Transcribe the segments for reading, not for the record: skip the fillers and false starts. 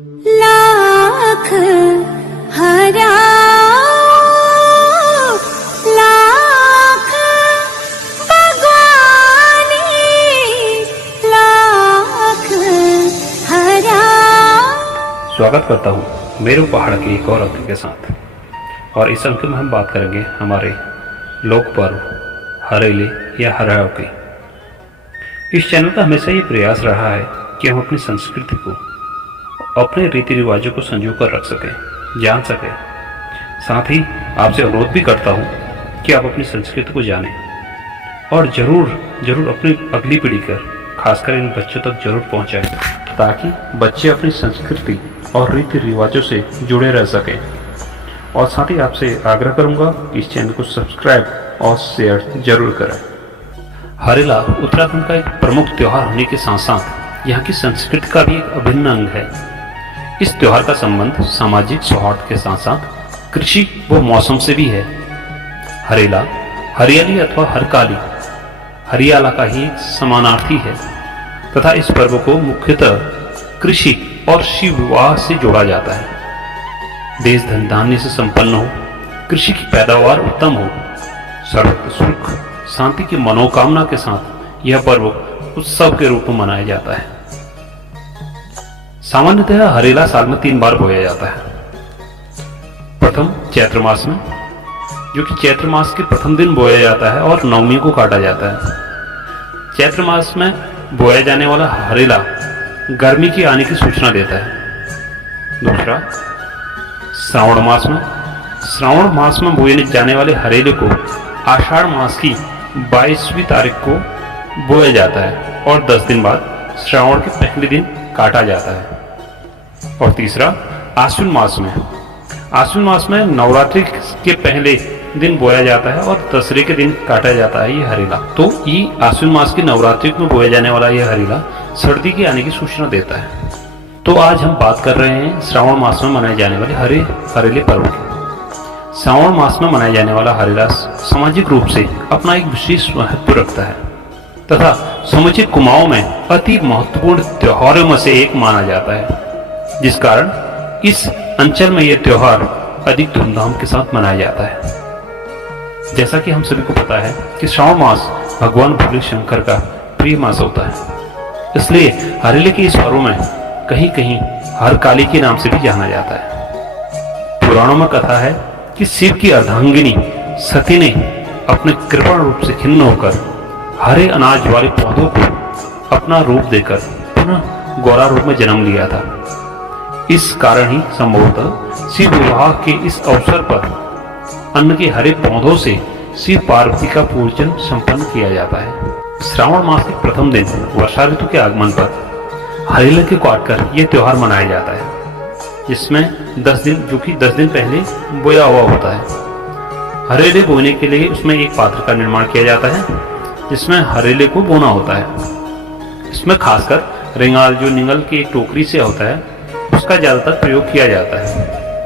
लाख हरा लाख भगवानी लाख हरा। स्वागत करता हूँ मेरू पहाड़ के एक और अंक के साथ। और इस अंक में हम बात करेंगे हमारे लोक पर्व हरेले या हराव की। इस चैनल का हमेशा ये प्रयास रहा है कि हम अपनी संस्कृति को, अपने रीति रिवाजों को संजो कर रख सकें, जान सकें। साथ ही आपसे अनुरोध भी करता हूँ कि आप अपनी संस्कृति को जानें और जरूर अपनी अगली पीढ़ी कर, खासकर इन बच्चों तक जरूर पहुँचाएं, ताकि बच्चे अपनी संस्कृति और रीति रिवाजों से जुड़े रह सकें। और साथ ही आपसे आग्रह करूंगा कि इस चैनल को सब्सक्राइब और शेयर जरूर करें। हरेला उत्तराखंड का एक प्रमुख त्योहार होने के साथ साथ यहाँ की संस्कृति का भी एक अभिन्न अंग है। इस त्योहार का संबंध सामाजिक सौहार्द के साथ साथ कृषि व मौसम से भी है। हरेला हरियाली अथवा हरकाली हरियाला का ही समानार्थी है तथा इस पर्व को मुख्यतः कृषि और शिव विवाह से जोड़ा जाता है। देश धन धान्य से संपन्न हो, कृषि की पैदावार उत्तम हो, सर्वत्र सुख शांति की मनोकामना के साथ यह पर्व उत्सव के रूप में मनाया जाता है। सामान्यतः हरेला साल में 3 बार बोया जाता है। प्रथम चैत्र मास में, जो कि चैत्र मास के प्रथम दिन बोया जाता है और नवमी को काटा जाता है। चैत्र मास में बोया जाने वाला हरेला गर्मी की आने की सूचना देता है। दूसरा श्रावण मास में, श्रावण मास में बोए जाने वाले हरेले को आषाढ़ मास की 22वीं तारीख को बोया जाता है और 10 दिन बाद श्रावण के पहले दिन काटा जाता है। और तीसरा आश्विन मास में, आश्विन मास में नवरात्रि के पहले दिन बोया जाता है और दसरे के दिन काटा जाता है ये हरेला। तो ये आश्विन मास की नवरात्रि में बोया जाने वाला यह हरेला सर्दी के आने की सूचना देता है। तो आज हम बात कर रहे हैं श्रावण मास में मनाए जाने वाले हरेले पर्व की। श्रावण मास में मनाया जाने वाला हरेला सामाजिक रूप से अपना एक विशेष महत्व रखता है तथा समूचे कुमाऊं में अति महत्वपूर्ण त्योहारों में से एक माना जाता है, जिस कारण इस अंचल में यह त्योहार अधिक धूमधाम के साथ मनाया जाता है। जैसा कि हम सभी को पता है कि श्रावण मास भगवान भोले शंकर का प्रिय मास होता है, इसलिए हरेले के इस पर्व में कहीं कहीं हरकाली के नाम से भी जाना जाता है। पुराणों में कथा है कि शिव की अर्धांगिनी सती ने अपने कृपण रूप से खिन्न होकर हरे अनाज वाले पौधों को अपना रूप देकर पुनः गौरा रूप में जन्म लिया था। इस कारण ही संभवतः शिव विवाह के इस अवसर पर अन्न के हरे पौधों से शिव पार्वती का पूजन संपन्न किया जाता है। श्रावण मास के प्रथम दिन वर्षा ऋतु के आगमन पर हरेले को काटकर यह त्योहार मनाया जाता है, जिसमें 10 दिन, जो कि 10 दिन पहले बोया हुआ होता है। हरेले बोने के लिए उसमें एक पात्र का निर्माण किया जाता है, जिसमें हरेले को बोना होता है। इसमें खासकर रेंगाल, जो निंगल की एक टोकरी से होता है, उसका ज्यादातर प्रयोग किया जाता है।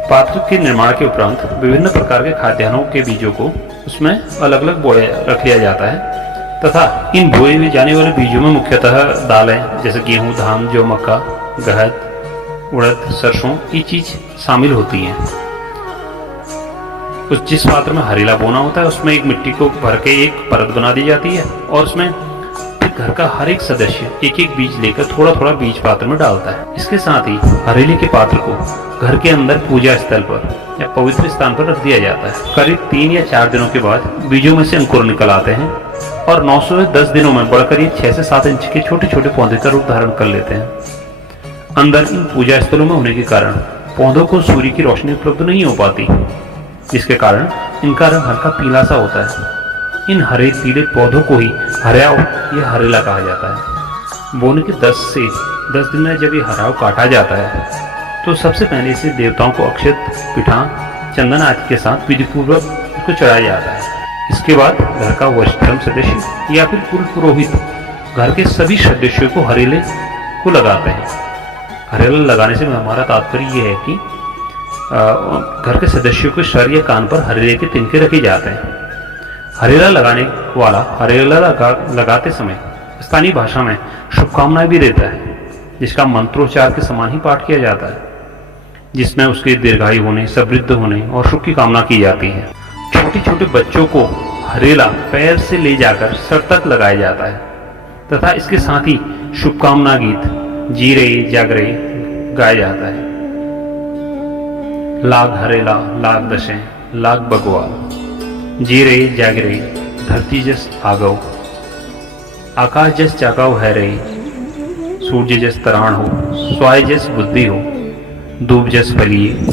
पात्र के निर्माण के उपरांत विभिन्न प्रकार के खाद्यान्नों के बीजों को उसमें अलग अलग बोया रख लिया जाता है तथा इन बोए हुए जाने वाले बीजों में मुख्यतः दालें जैसे गेहूं, धान, जौ, मक्का, गहत, उड़द, सरसों ये चीज शामिल होती हैं। उस जिस पात्र में हरेला बोना होता है उसमें एक मिट्टी को भर के एक परत बना दी जाती है और उसमें फिर घर का हर एक सदस्य एक एक बीज लेकर थोड़ा थोड़ा बीज पात्र में डालता है। इसके साथ ही हरेले के पात्र को घर के अंदर पूजा स्थल पर या पवित्र स्थान पर रख दिया जाता है। करीब 3 या 4 दिनों के बाद बीजों में से अंकुर निकल आते हैं और 9 से 10 दिनों में बढ़कर ये 6 से 7 इंच के छोटे छोटे पौधे का रूप धारण कर लेते हैं। अंदर इन पूजा स्थलों में होने के कारण पौधों को सूर्य की रोशनी उपलब्ध नहीं हो पाती, जिसके कारण इनका रंग हल्का पीला सा होता है। इन हरे पीले पौधों को ही हरियाव या हरेला कहा जाता है। बोने के 10 से 10 दिन में जब ये हराव काटा जाता है तो सबसे पहले इसे देवताओं को अक्षत, पिठा, चंदन आदि के साथ विधि पूर्वक उसको चढ़ाया जाता है। इसके बाद घर का वरिष्ठतम सदस्य या फिर कुल पुरोहित घर के सभी सदस्यों को हरेले को लगाते हैं। हरेला लगाने से हमारा तात्पर्य यह है कि घर के सदस्यों के सर या कान पर हरेले के तिनके रखे जाते हैं। हरेला लगाने वाला हरेला लगाते समय स्थानीय भाषा में शुभकामनाएं भी देता है। जिसका मंत्रोच्चार के समान ही पाठ किया जाता है, जिसमें उसके दीर्घायु होने, समृद्ध होने और सुख की कामना की जाती है। छोटे छोटे बच्चों को हरेला पैर से ले जाकर सर तक लगाया जाता है तथा इसके साथ ही शुभकामना गीत जी रहे जाग रहे गाया जाता है। लाग हरेला लाग दशें लाग बगवा, जी रहे जाग रहे धरती जस आगव, आकाश जस चाकाव है रही, सूर्य जस तराण हो, स्वाय जस बुद्धि हो, दूब जस फलिए,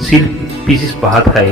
सिर पीसिस बहात है,